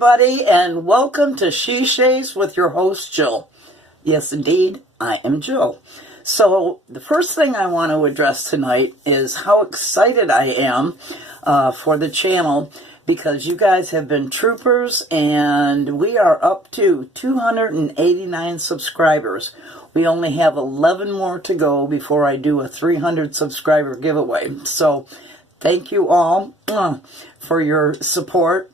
Everybody, and welcome to She Shaves with your host Jill. Yes, indeed, I am Jill. So the first thing I want to address tonight is how excited I am for the channel, because you guys have been troopers and we are up to 289 subscribers. We only have 11 more to go before I do a 300 subscriber giveaway. So thank you all for your support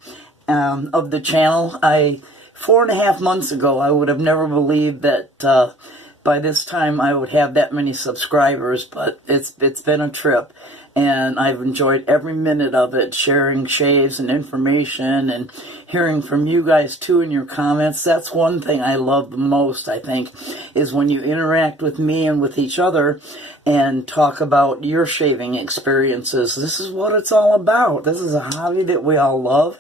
of the channel. 4.5 months ago, I would have never believed that by this time I would have that many subscribers, but it's been a trip, and I've enjoyed every minute of it, sharing shaves and information and hearing from you guys too in your comments. That's one thing I love the most, I think, is when you interact with me and with each other and talk about your shaving experiences. This is what it's all about. This is a hobby that we all love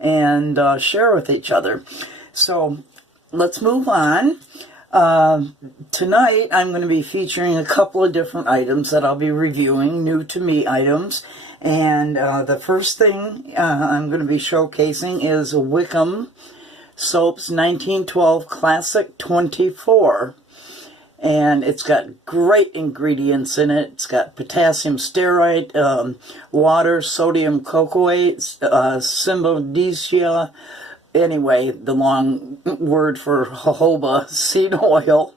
and share with each other. So let's move on. Tonight I'm going to be featuring a couple of different items that I'll be reviewing, new to me items. And the first thing I'm going to be showcasing is a Wickham Soaps 1912 Classic 24. And it's got great ingredients in it. It's got potassium stearate, water, sodium cocoate, symbiodesia, anyway, the long word for jojoba, seed oil,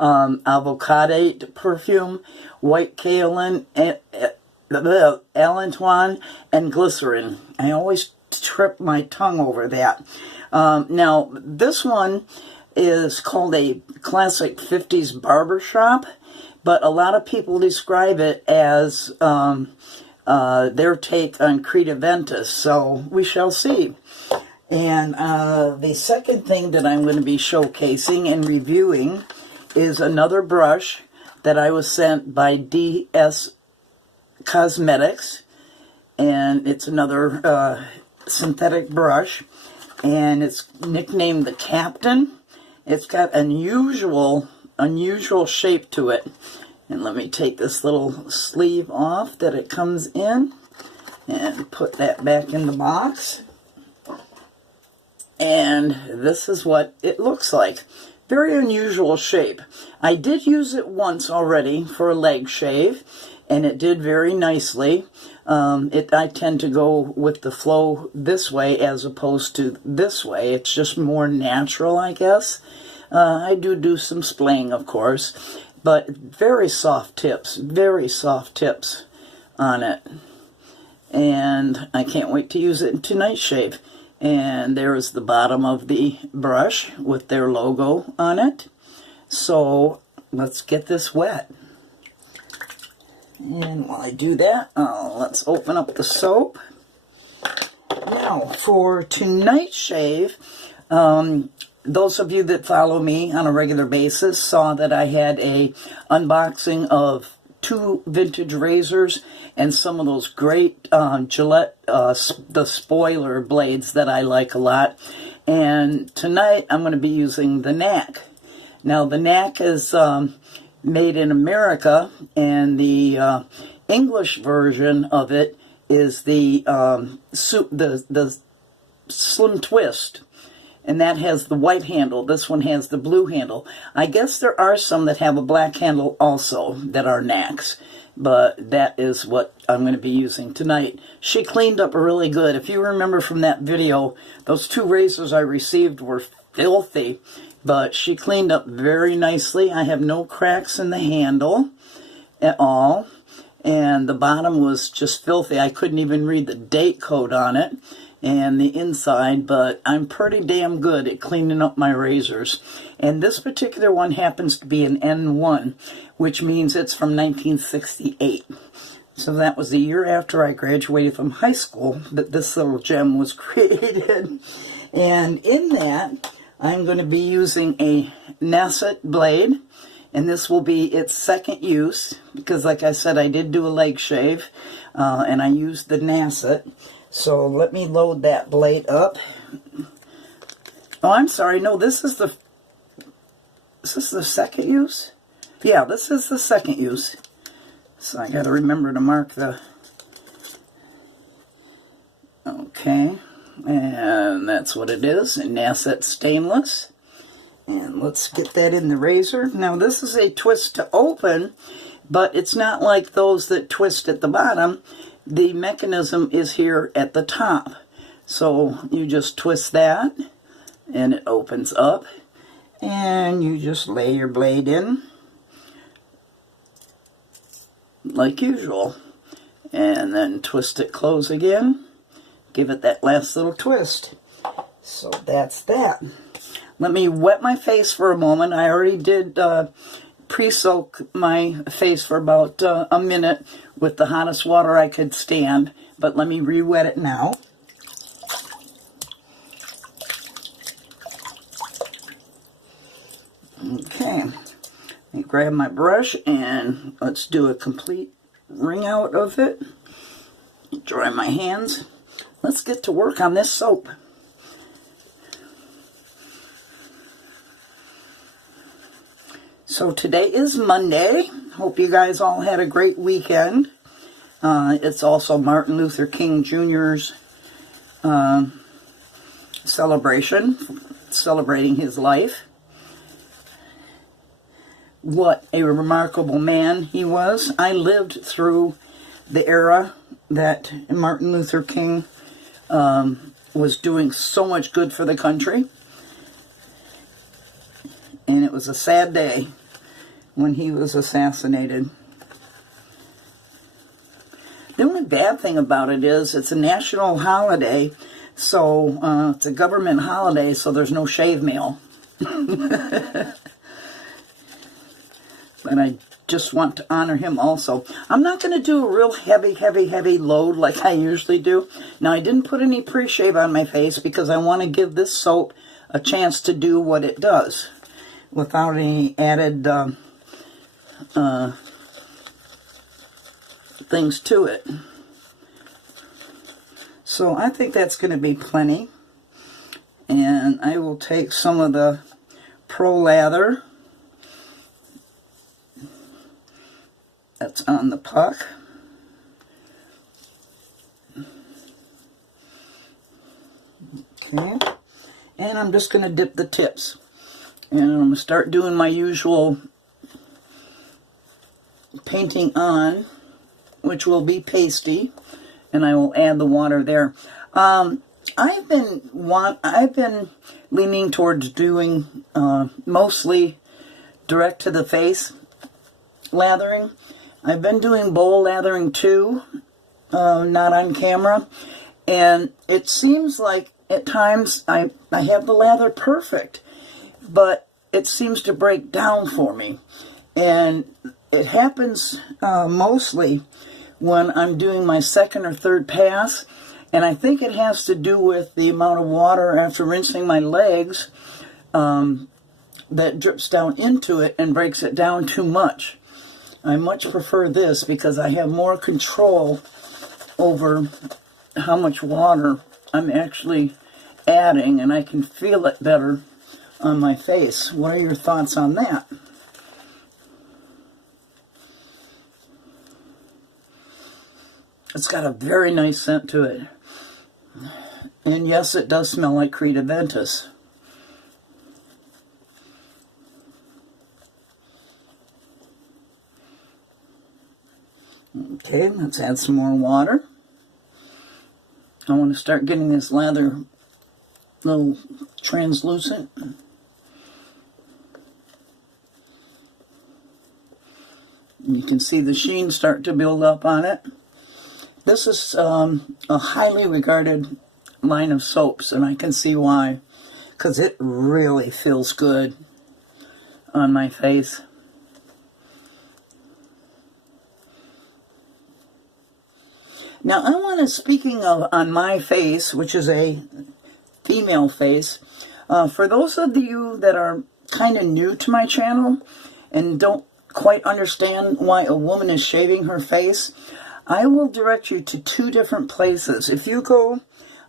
avocadate perfume, white kaolin, allantoin, and glycerin. I always trip my tongue over that. Now, this one is called a classic 50s barbershop, but a lot of people describe it as their take on Creed Aventus, so we shall see. And the second thing that I'm going to be showcasing and reviewing is another brush that I was sent by DSCosmetics, and it's another synthetic brush, and it's nicknamed the Captain. It's got unusual shape to it. And let me take this little sleeve off that it comes in and put that back in the box. And this is what it looks like. Very unusual shape. I did use it once already for a leg shave, and it did very nicely. I tend to go with the flow this way as opposed to this way. It's just more natural, I guess. I do some splaying, of course, but very soft tips on it. And I can't wait to use it in tonight's shave. And there is the bottom of the brush with their logo on it. So let's get this wet. And while I do that, let's open up the soap. Now, for tonight's shave, those of you that follow me on a regular basis saw that I had a unboxing of 2 vintage razors and some of those great Gillette, the spoiler blades that I like a lot. And tonight I'm going to be using the Knack. Now, the Knack is made in America, and the English version of it is the Slim Twist. And that has the white handle. This one has the blue handle. I guess there are some that have a black handle also that are Knacks. But that is what I'm going to be using tonight. She cleaned up really good. If you remember from that video, those 2 razors I received were filthy. But she cleaned up very nicely. I have no cracks in the handle at all. And the bottom was just filthy. I couldn't even read the date code on it. And the inside, but I'm pretty damn good at cleaning up my razors. And this particular one happens to be an N1, which means it's from 1968. So that was the year after I graduated from high school that this little gem was created. And in that, I'm going to be using a Nacet blade, and this will be its second use, because like I said, I did do a leg shave, and I used the Nacet. So let me load that blade up. Oh, I'm sorry, no, this is the second use? Yeah, this is the second use. So I got to remember to mark the... Okay, and that's what it is, a Nacet Stainless. And let's get that in the razor. Now this is a twist to open, but it's not like those that twist at the bottom. The mechanism is here at the top. So you just twist that, and it opens up. And you just lay your blade in, like usual. And then twist it close again. Give it that last little twist. So that's that. Let me wet my face for a moment. I already did pre-soak my face for about a minute with the hottest water I could stand. But let me re-wet it now. Okay. Let me grab my brush and let's do a complete wring out of it. Dry my hands. Let's get to work on this soap. So today is Monday. Hope you guys all had a great weekend. It's also Martin Luther King Jr.'s celebration, celebrating his life. What a remarkable man he was. I lived through the era that Martin Luther King was doing so much good for the country. And it was a sad day when he was assassinated. The only bad thing about it is it's a national holiday, so it's a government holiday, so there's no shave meal. But I just want to honor him also. I'm not going to do a real heavy load like I usually do. Now, I didn't put any pre-shave on my face because I want to give this soap a chance to do what it does without any added things to it. So I think that's going to be plenty. And I will take some of the Pro Lather that's on the puck. Okay. And I'm just going to dip the tips. And I'm going to start doing my usual painting on, which will be pasty, and I will add the water there. I've been leaning towards doing mostly direct to the face lathering. I've been doing bowl lathering too, not on camera, and it seems like at times I have the lather perfect, but it seems to break down for me. And it happens mostly when I'm doing my second or third pass, and I think it has to do with the amount of water after rinsing my legs that drips down into it and breaks it down too much. I much prefer this because I have more control over how much water I'm actually adding, and I can feel it better on my face. What are your thoughts on that? It's got a very nice scent to it. And yes, it does smell like Creed Aventus. Okay, let's add some more water. I want to start getting this lather a little translucent. You can see the sheen start to build up on it. This is a highly regarded line of soaps, and I can see why, because it really feels good on my face. Now, I want to, speaking of on my face, which is a female face, For those of you that are kind of new to my channel and don't quite understand why a woman is shaving her face, I will direct you to 2 different places. If you go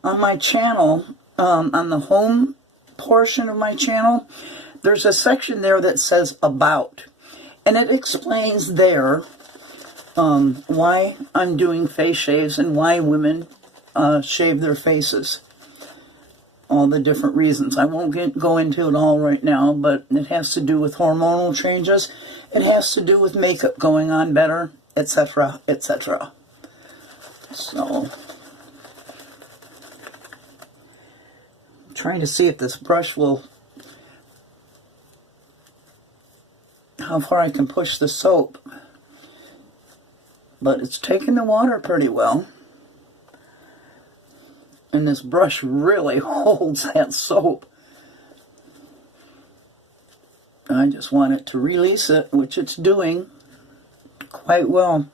on my channel, on the home portion of my channel, there's a section there that says About. And it explains there why I'm doing face shaves and why women shave their faces. All the different reasons. I won't go into it all right now, but it has to do with hormonal changes. It has to do with makeup going on better, etc., etc. So, I'm trying to see if this brush will, how far I can push the soap. But it's taking the water pretty well. And this brush really holds that soap. I just want it to release it, which it's doing quite well.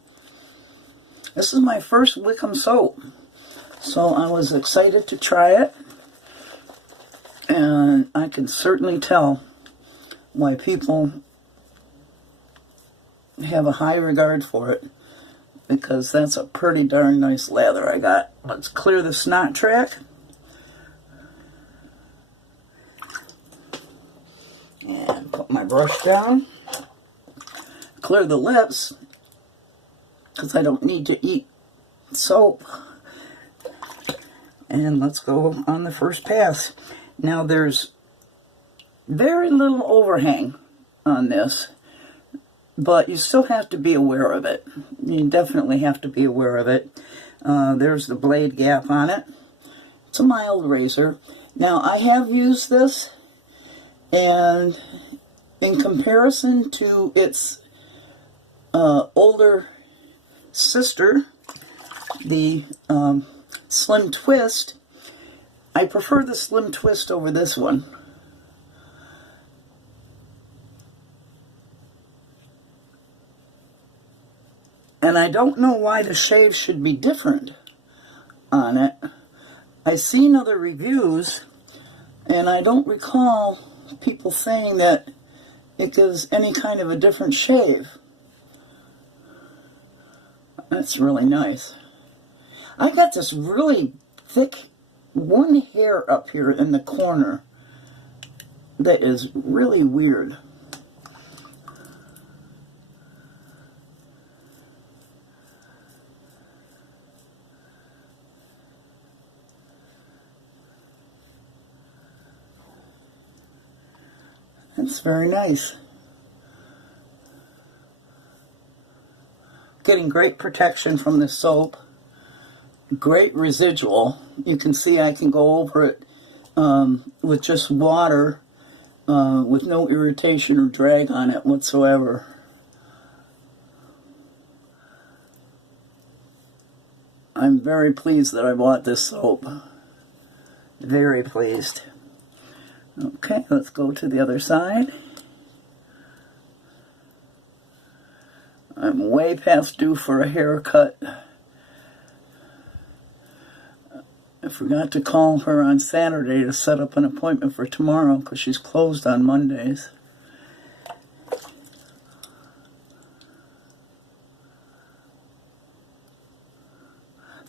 This is my first Wickham soap, so I was excited to try it. And I can certainly tell why people have a high regard for it, because that's a pretty darn nice lather I got. Let's clear the snot track. And put my brush down. Clear the lips, because I don't need to eat soap. And let's go on the first pass. Now there's very little overhang on this, but you still have to be aware of it. You definitely have to be aware of it. There's the blade gap on it. It's a mild razor. Now I have used this, and in comparison to its older sister, the Slim Twist, I prefer the Slim Twist over this one. And I don't know why the shave should be different on it. I've seen other reviews, and I don't recall people saying that it gives any kind of a different shave. That's really nice. I got this really thick one hair up here in the corner that is really weird. That's very nice. Getting great protection from the soap. Great residual. You can see I can go over it with just water with no irritation or drag on it whatsoever. I'm very pleased that I bought this soap. Very pleased. Okay, let's go to the other side. I'm way past due for a haircut. I forgot to call her on Saturday to set up an appointment for tomorrow because she's closed on Mondays.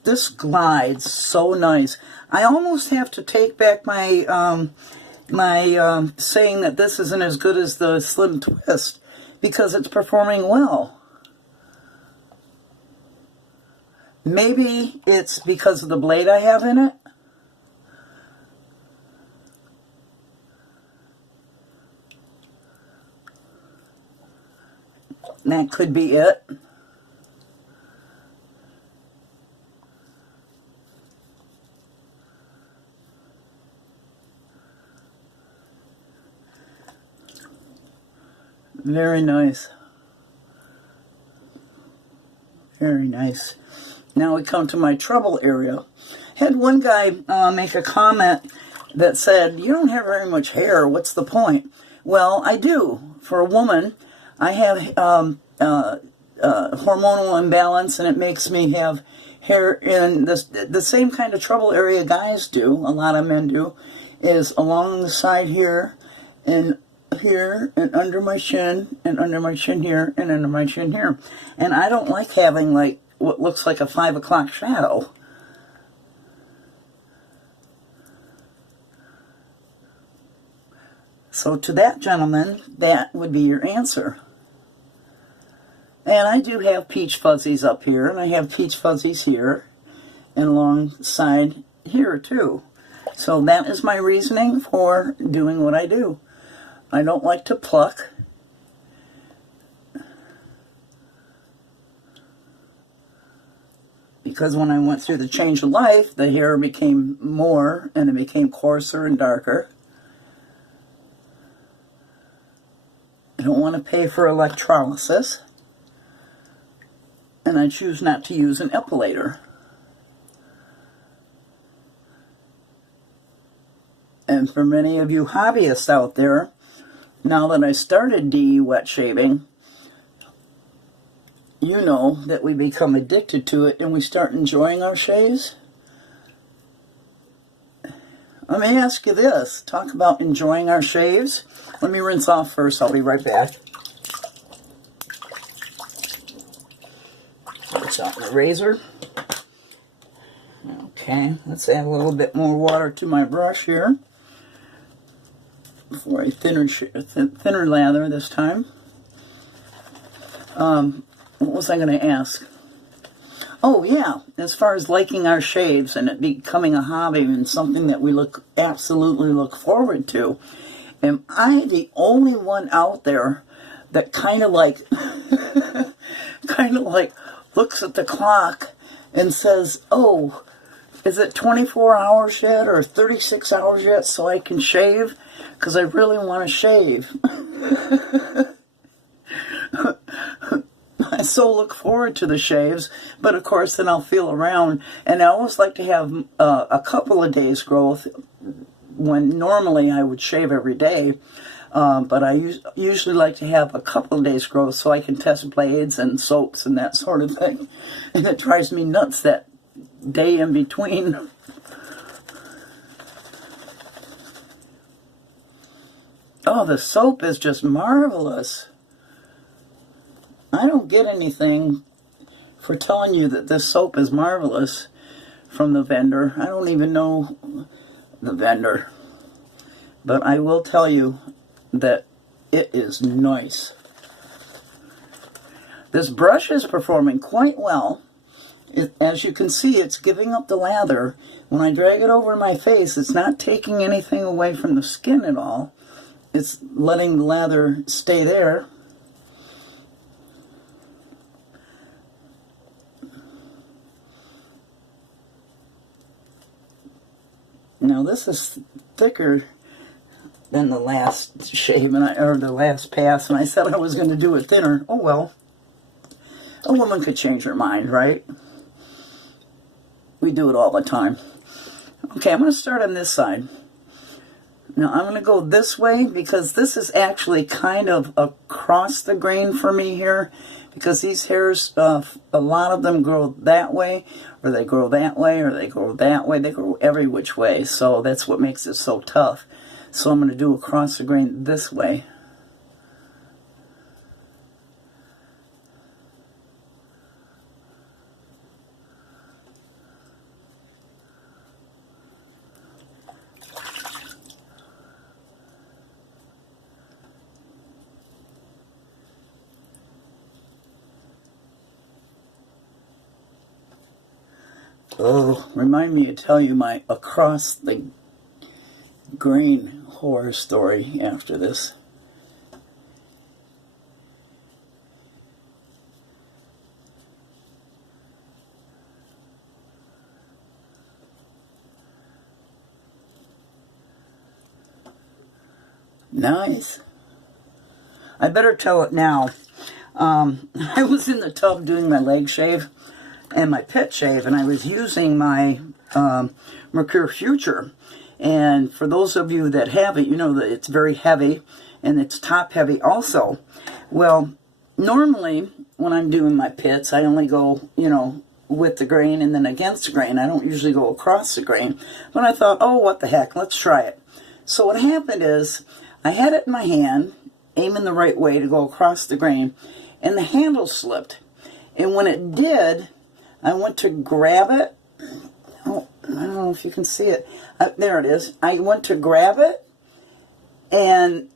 This glides so nice. I almost have to take back my saying that this isn't as good as the Slim Twist, because it's performing well. Maybe it's because of the blade I have in it. That could be it. Very nice. Very nice. Now we come to my trouble area. Had one guy make a comment that said, "You don't have very much hair, what's the point?" Well, I do. For a woman, I have hormonal imbalance, and it makes me have hair in the same kind of trouble area guys do, a lot of men do. is along the side here, and here, and under my chin, and under my chin here, and under my chin here. And I don't like having like what looks like a 5 o'clock shadow. So to that gentleman, that would be your answer. And I do have peach fuzzies up here, and I have peach fuzzies here, and alongside here too. So that is my reasoning for doing what I do. I don't like to pluck. Because when I went through the change of life, the hair became more, and it became coarser and darker. I don't want to pay for electrolysis. And I choose not to use an epilator. And for many of you hobbyists out there, now that I started DE wet shaving, you know that we become addicted to it and we start enjoying our shaves. Let me ask you this. Talk about enjoying our shaves. Let me rinse off first. I'll be right back. Rinse out my razor. Okay, let's add a little bit more water to my brush here before I thinner lather this time. What was I going to ask? Oh yeah, as far as liking our shaves and it becoming a hobby and something that we absolutely look forward to, am I the only one out there that kind of like looks at the clock and says, oh, is it 24 hours yet or 36 hours yet so I can shave? Because I really want to shave. I so look forward to the shaves, but of course then I'll feel around, and I always like to have a couple of days growth when normally I would shave every day, but I usually like to have a couple of days growth so I can test blades and soaps and that sort of thing, and it drives me nuts that day in between. Oh, the soap is just marvelous. I don't get anything for telling you that this soap is marvelous from the vendor. I don't even know the vendor. But I will tell you that it is nice. This brush is performing quite well. As you can see, it's giving up the lather. When I drag it over my face, it's not taking anything away from the skin at all. It's letting the lather stay there. Now this is thicker than the last shave, or the last pass, and I said I was going to do it thinner. Oh well. A woman could change her mind, right? We do it all the time. Okay, I'm going to start on this side. Now I'm going to go this way because this is actually kind of across the grain for me here, because these hairs, a lot of them grow that way, or they grow that way, or they grow that way. They grow every which way, so that's what makes it so tough. So I'm going to do across the grain this way. Oh, remind me to tell you my across the grain horror story after this. Nice. I better tell it now. I was in the tub doing my leg shave and my pit shave, and I was using my Mercure Future. And for those of you that have it, you know that it's very heavy, and it's top heavy also. Well, normally when I'm doing my pits, I only go, you know, with the grain and then against the grain. I don't usually go across the grain. But I thought, oh, what the heck, let's try it. So what happened is, I had it in my hand, aiming the right way to go across the grain, and the handle slipped. And when it did, I went to grab it. Oh, I don't know if you can see it. There it is. I went to grab it, and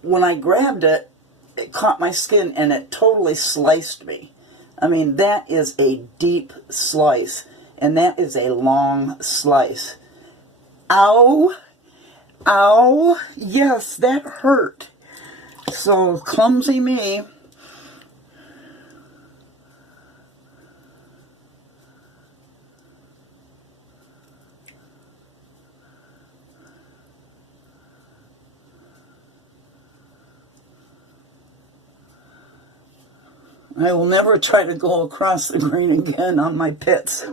when I grabbed it, it caught my skin and it totally sliced me. I mean, that is a deep slice, and that is a long slice. Ow! Ow! Yes, that hurt. So, clumsy me. I will never try to go across the grain again on my pits.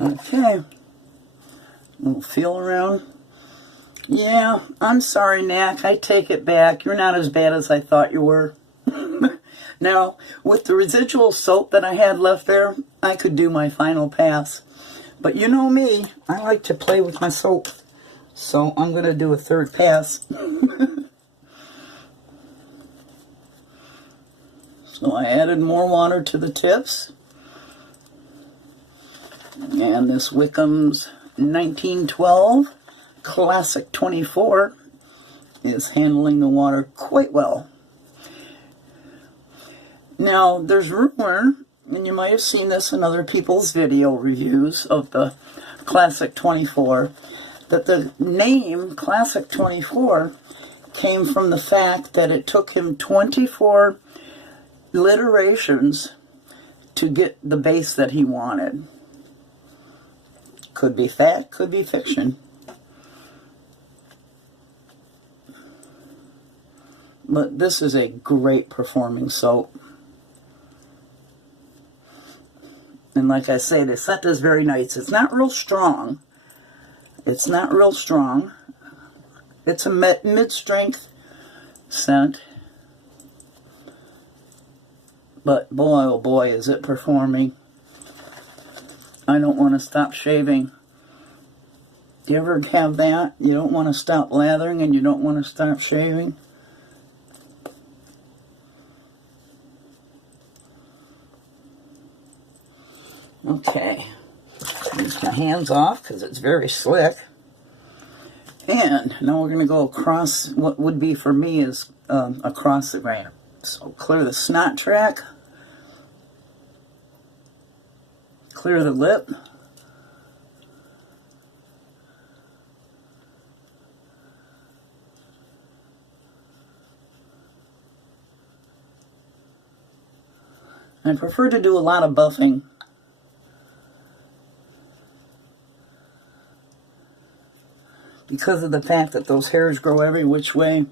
Okay. We'll feel around. Yeah, I'm sorry, Knack. I take it back. You're not as bad as I thought you were. Now, with the residual soap that I had left there, I could do my final pass. But you know me, I like to play with my soap. So I'm going to do a third pass. So I added more water to the tips. And this Wickham's 1912 Classic 24 is handling the water quite well. Now, there's rumor, and you might have seen this in other people's video reviews of the Classic 24, that the name Classic 24 came from the fact that it took him 24 iterations to get the base that he wanted. Could be fact, could be fiction. But this is a great performing soap. And like I say, the scent is very nice. It's not real strong. It's not real strong. It's a mid-strength scent. But boy, oh boy, is it performing. I don't want to stop shaving. Do you ever have that? You don't want to stop lathering and you don't want to stop shaving? Okay, use my hands off because it's very slick. And now we're going to go across what would be for me is across the grain. So clear the snot track, clear the lip, I prefer to do a lot of buffing. Because of the fact that those hairs grow every which way.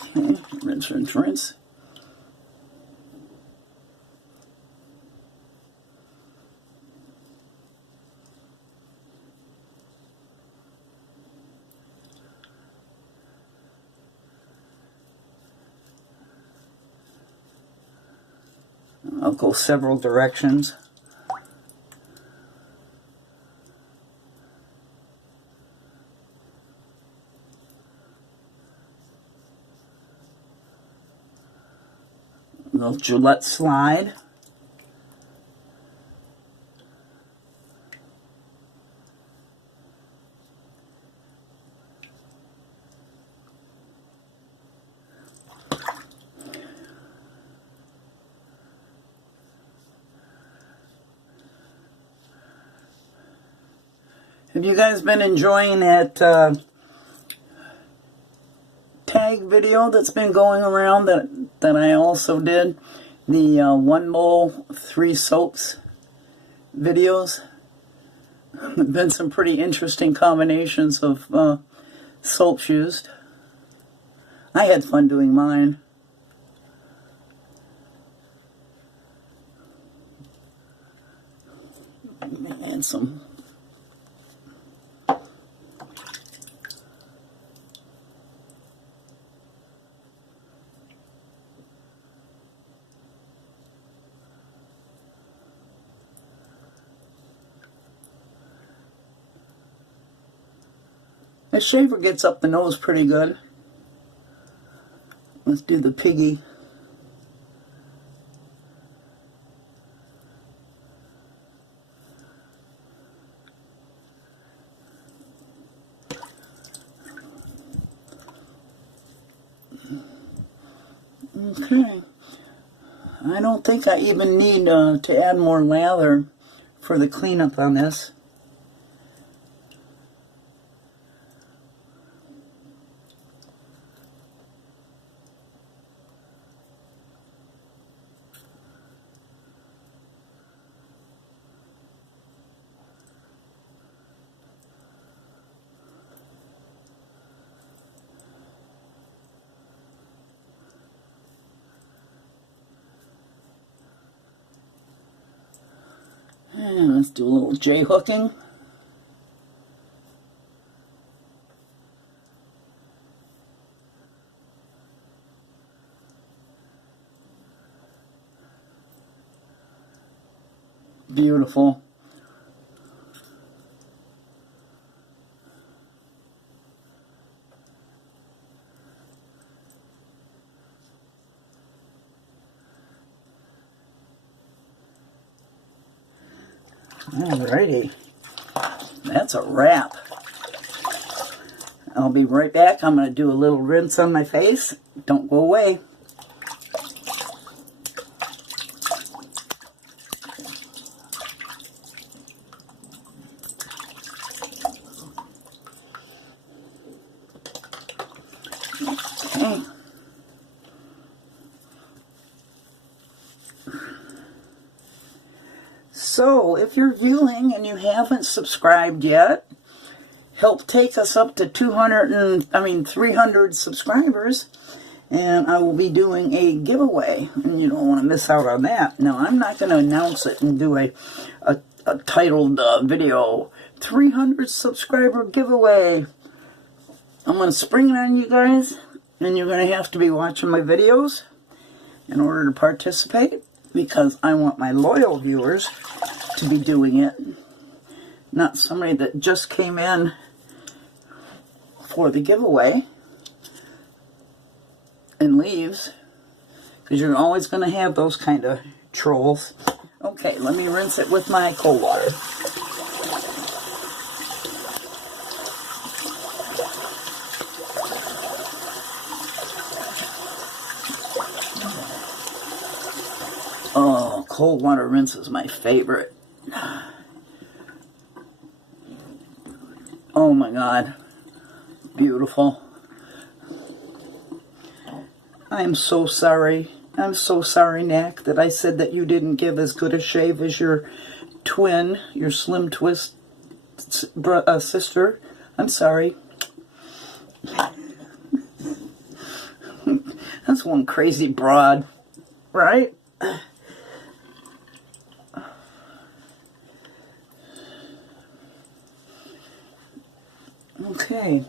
Okay, rinse, rinse, rinse. I'll go several directions. A little Gillette slide. Have you guys been enjoying that tag video that's been going around that I also did? The 1 bowl, 3 soaps. videos. There have been some pretty interesting combinations of soaps used. I had fun doing mine. And some the shaver gets up the nose pretty good. Let's do the piggy. Okay. I don't think I even need to add more lather for the cleanup on this. And let's do a little J-hooking. Beautiful. Alrighty, that's a wrap. I'll be right back. I'm going to do a little rinse on my face. Don't go away. Okay. So, if you're viewing and you haven't subscribed yet, help take us up to 300 subscribers, and I will be doing a giveaway, and you don't want to miss out on that. Now, I'm not going to announce it and do a titled video, 300 subscriber giveaway. I'm going to spring it on you guys, and you're going to have to be watching my videos in order to participate, because I want my loyal viewers to be doing it, not somebody that just came in for the giveaway and leaves, because you're always going to have those kind of trolls. Okay, let me rinse it with my cold water. Oh, cold water rinse is my favorite. Oh my God. Beautiful. I'm so sorry. I'm so sorry, Knack, that I said that you didn't give as good a shave as your twin, your slim twist sister. I'm sorry. That's one crazy broad, right? Okay,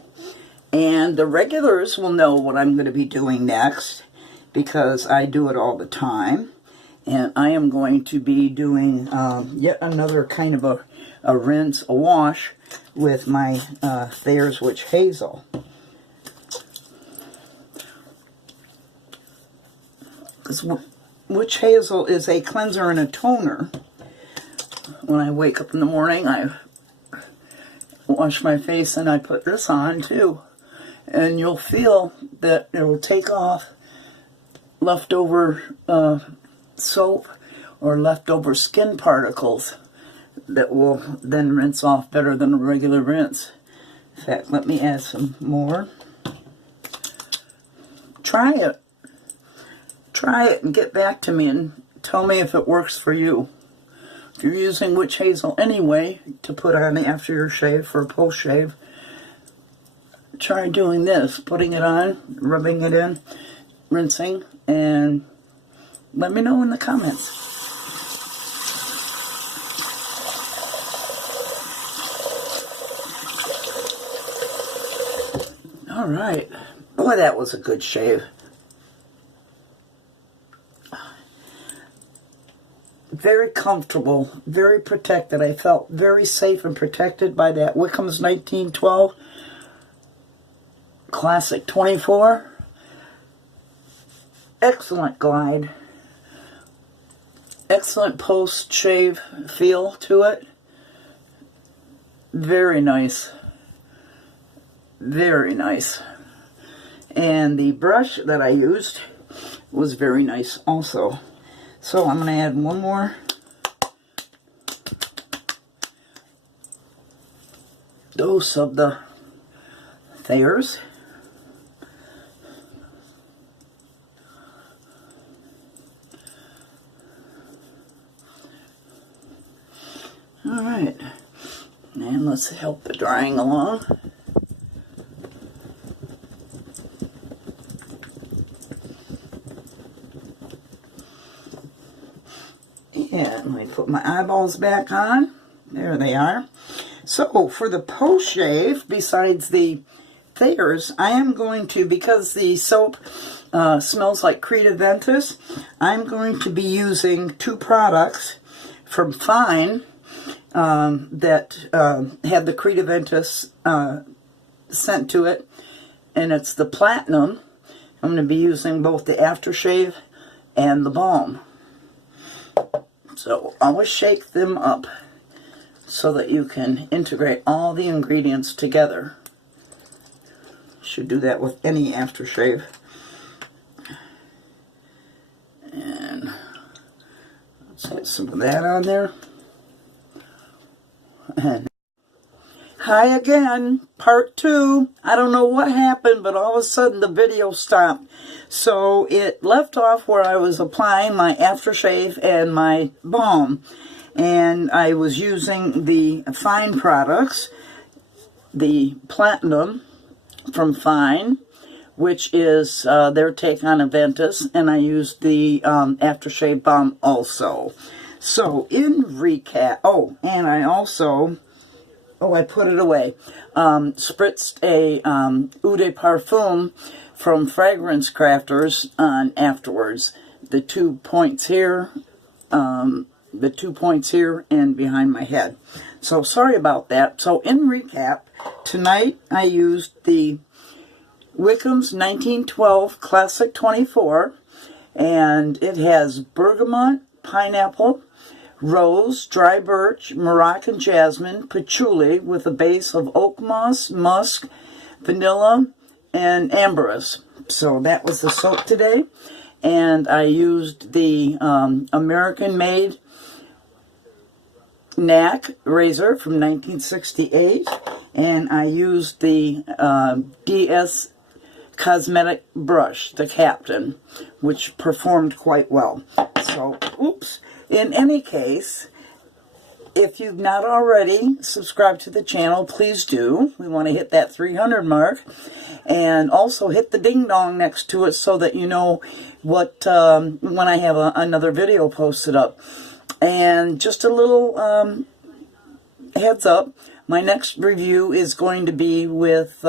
and the regulars will know what I'm going to be doing next, because I do it all the time, and I am going to be doing yet another kind of a rinse, a wash with my Thayers Witch Hazel. Because Witch Hazel is a cleanser and a toner. When I wake up in the morning, I wash my face and I put this on too, and you'll feel that it will take off leftover soap or leftover skin particles that will then rinse off better than a regular rinse. In fact, let me add some more. Try it and get back to me and tell me if it works for you. if you're using witch hazel anyway to put on after your shave for a post shave, try doing this, putting it on, rubbing it in, rinsing, and let me know in the comments. All right. Boy, that was a good shave. Very comfortable, very protected. I felt very safe and protected by that Wickham's 1912 Classic 24. Excellent glide. Excellent post-shave feel to it. Very nice. Very nice. And the brush that I used was very nice also. So I'm going to add one more dose of the Thayers. Alright, and let's help the drying along. And let me put my eyeballs back on. There they are. So for the post shave, besides the Thayers, I am going to, because the soap smells like Creed Aventus, I'm going to be using two products from Fine that had the Creed Aventus scent to it, and it's the Platinum. I'm going to be using both the Aftershave and the Balm. So always shake them up so that you can integrate all the ingredients together. Should do that with any aftershave. And let's get some of that on there. And hi again, part 2. I don't know what happened, but all of a sudden the video stopped. So it left off where I was applying my aftershave and my balm. And I was using the Fine products, the Platinum from Fine, which is their take on Aventus, and I used the aftershave balm also. So in recap, and I also, I put it away, spritzed a Eau de Parfum from Fragrance Crafters on afterwards. The 2 points here, and behind my head. So sorry about that. So in recap, tonight I used the Wickham's 1912 Classic 24, and it has bergamot, pineapple, rose, dry birch, Moroccan jasmine, patchouli with a base of oakmoss, musk, vanilla, and ambergris. So that was the soap today. And I used the American-made Knack razor from 1968. And I used the DSCosmetic brush, the Captain, which performed quite well. So, oops. In any case, if you've not already subscribed to the channel, please do. We want to hit that 300 mark. And also hit the ding-dong next to it so that you know what when I have another video posted up. And just a little heads up, my next review is going to be with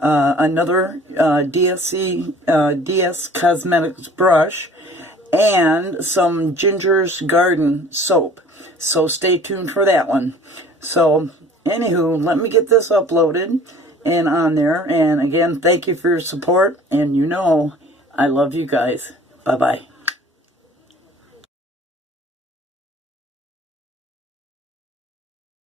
another DSCosmetics brush and some Ginger's Garden soap. So stay tuned for that one. So, anywho, let me get this uploaded and on there. And again, thank you for your support. And you know, I love you guys. Bye-bye.